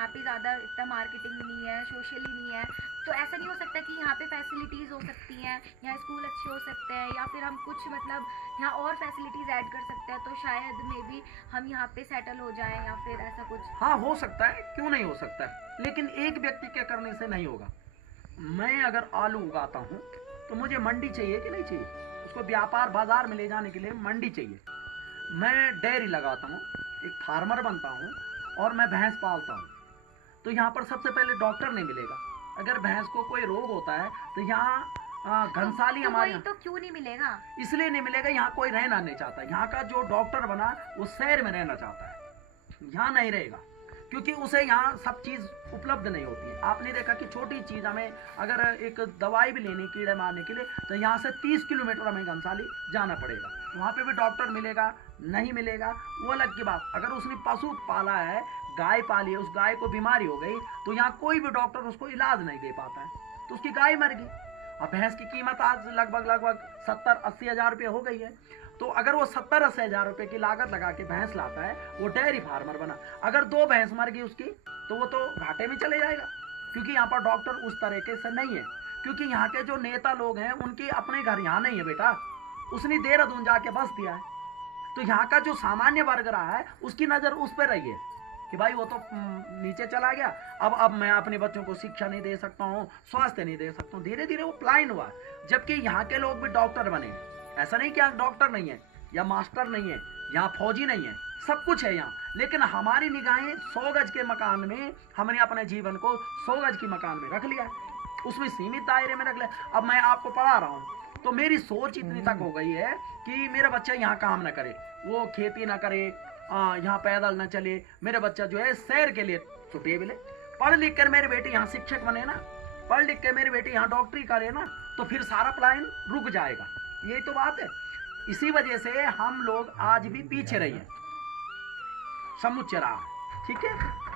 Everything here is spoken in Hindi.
यहाँ पे ज़्यादा इतना मार्केटिंग नहीं है, सोशली नहीं है, तो ऐसा नहीं हो सकता कि यहाँ पे फैसिलिटीज़ हो सकती हैं, यहाँ स्कूल अच्छे हो सकते हैं, या फिर हम कुछ मतलब यहाँ और फैसिलिटीज़ ऐड कर सकते हैं, तो शायद मे बी हम यहाँ पे सेटल हो जाएं या फिर ऐसा कुछ। हाँ हो सकता है, क्यों नहीं हो सकता है, लेकिन एक व्यक्ति के करने से नहीं होगा। मैं अगर आलू उगाता हूँ तो मुझे मंडी चाहिए कि नहीं चाहिए, उसको व्यापार बाजार में ले जाने के लिए मंडी चाहिए। मैं डेयरी लगाता हूँ, एक फार्मर बनता हूँ और मैं भैंस पालता हूँ, तो यहाँ पर सबसे पहले डॉक्टर नहीं मिलेगा। अगर भैंस को कोई रोग होता है तो यहाँ घनसाली हमारे तो क्यों नहीं मिलेगा? इसलिए नहीं मिलेगा, यहाँ कोई रहना नहीं चाहता। यहाँ का जो डॉक्टर बना वो शहर में रहना चाहता है, यहाँ नहीं रहेगा, क्योंकि उसे यहाँ सब चीज़ उपलब्ध नहीं होती है। आपने देखा कि छोटी चीज़ हमें अगर एक दवाई भी लेनी कीड़े मारने के लिए तो यहाँ से 30 किलोमीटर हमें घनसाली जाना पड़ेगा। वहाँ पे भी डॉक्टर मिलेगा नहीं मिलेगा वो अलग की बात। अगर उसने पशु पाला है, गाय पाली है, उस गाय को बीमारी हो गई तो यहाँ कोई भी डॉक्टर उसको इलाज नहीं दे पाता है, तो उसकी गाय मर गई। अब भैंस की कीमत आज लगभग 70-80 हज़ार रुपये हो गई है, तो अगर वो 70-80 हज़ार रुपये की लागत लगा के भैंस लाता है, वो डेयरी फार्मर बना, अगर 2 भैंस मर गई उसकी तो वो तो घाटे में चले जाएगा, क्योंकि यहाँ पर डॉक्टर उस तरीके से नहीं है। क्योंकि यहाँ के जो नेता लोग हैं उनके अपने घर यहाँ नहीं है बेटा, उसने देहरादून जाके बस दिया है, तो यहाँ का जो सामान्य वर्ग रहा है उसकी नज़र उस पर रही है कि भाई वो तो नीचे चला गया, अब मैं अपने बच्चों को शिक्षा नहीं दे सकता हूँ, स्वास्थ्य नहीं दे सकता हूँ। धीरे धीरे वो प्लाइन हुआ, जबकि यहाँ के लोग भी डॉक्टर बने। ऐसा नहीं कि यहाँ डॉक्टर नहीं है या मास्टर नहीं है, यहाँ फौजी नहीं है, सब कुछ है यहाँ, लेकिन हमारी निगाहें 100 गज के मकान में, हमने अपने जीवन को 100 गज की मकान में रख लिया है, उसमें सीमित दायरे में रख लिया। अब मैं आपको पढ़ा रहा हूँ तो मेरी सोच इतनी तक हो गई है कि मेरा बच्चा यहाँ काम ना करे, वो खेती ना करे, यहाँ पैदल ना चले, मेरा बच्चा जो है शहर के लिए छुट्टी मिले। पढ़ लिख कर मेरे बेटे यहाँ शिक्षक बने ना, पढ़ लिख कर मेरे बेटे यहाँ डॉक्टरी करे ना, तो फिर सारा प्लान रुक जाएगा। यही तो बात है, इसी वजह से हम लोग आज भी पीछे रहे हैं, समुच्च रहा है। ठीक है।